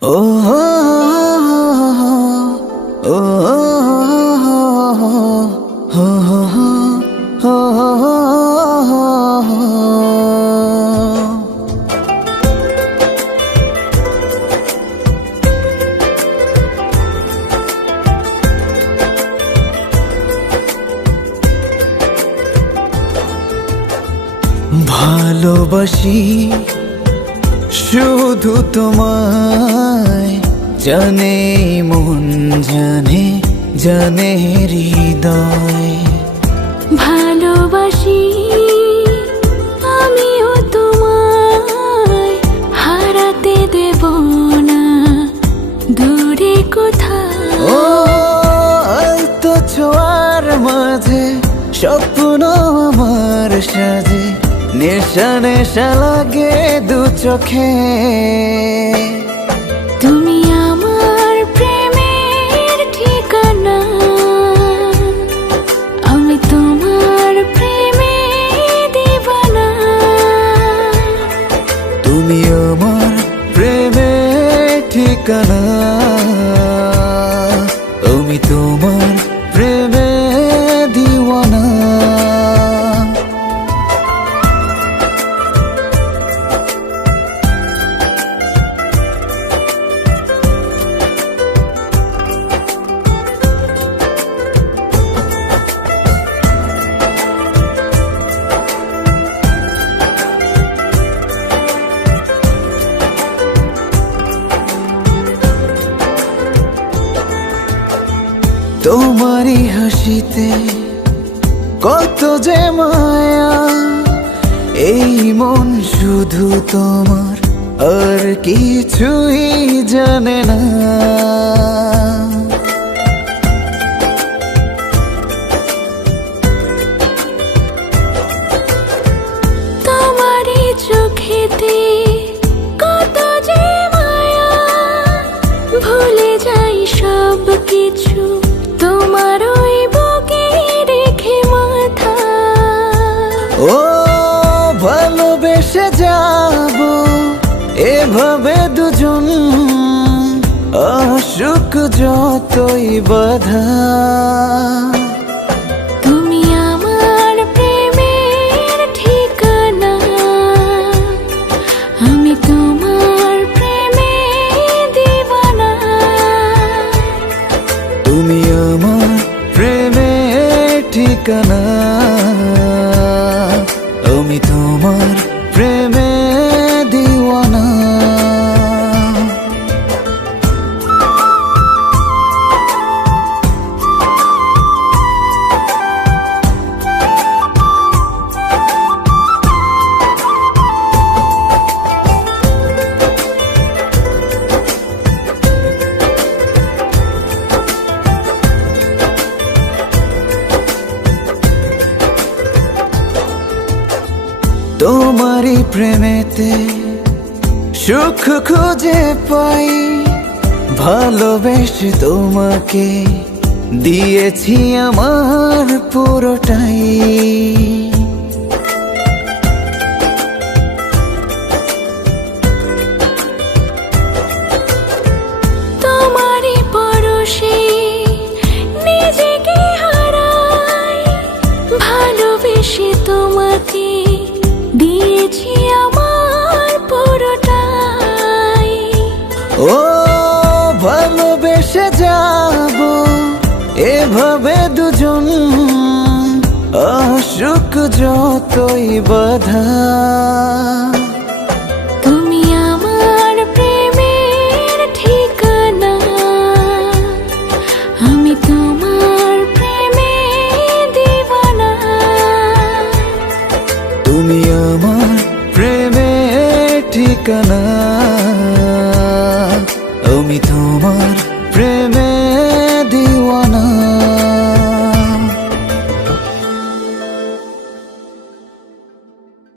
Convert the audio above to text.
ও হো ও হো হো ভালোবাসি শুধু তোমায়, জানে মন জানে জানে হৃদয়। ভালোবাসি আমিও তোমায়, হারাতে দেব না দূরে কোথাও। ও আলতো ছোঁয়ার মাঝে স্বপ্ন আমার সাজে, নেশা নেশা লাগে দু চোখে। তুমি আমার প্রেমের ঠিকানা, আমি তোমার প্রেমে দিবানা। তুমি আমার প্রেমের ঠিকানা, আমি তোমার প্রেমে দিওয়ানা। তোমারই হাসিতে কত যে মায়া, এই মন শুধু তোমার আর কিছুই জানে না। তোমারই চোখেতে কত যে মায়া, ভুলে যাই সব কিছু তোমার ওই বুকে রেখে মাথা। ও ভালোবেসে যাব এভাবে দুজন, অসুখ যতই বাধা। তুমি আমার প্রেমের ঠিকানা, আমি তোমার প্রেমে দিবানা। তুমি আমার প্রেমের ঠিকানা, আমি তোমার প্রেমে দিওয়ানা। তোমারই প্রেমেতে সুখ খুঁজে পাই, ভালোবেসে তোমাকে দিয়েছি আমার পুরোটাই। তোমারই পরশে নিজেকে হারাই, ভালোবেসে তোমাকে দিয়েছি আমার পুরোটাই। ও ভালোবেসে যাব এভাবে দুজন, অসুখ যতই বাধা। তুমি আমার প্রেমের ঠিকানা, আমি তোমার প্রেমে দিবানা। তুমি আমার প্রেমের ঠিকানা, আমি তোমার প্রেমে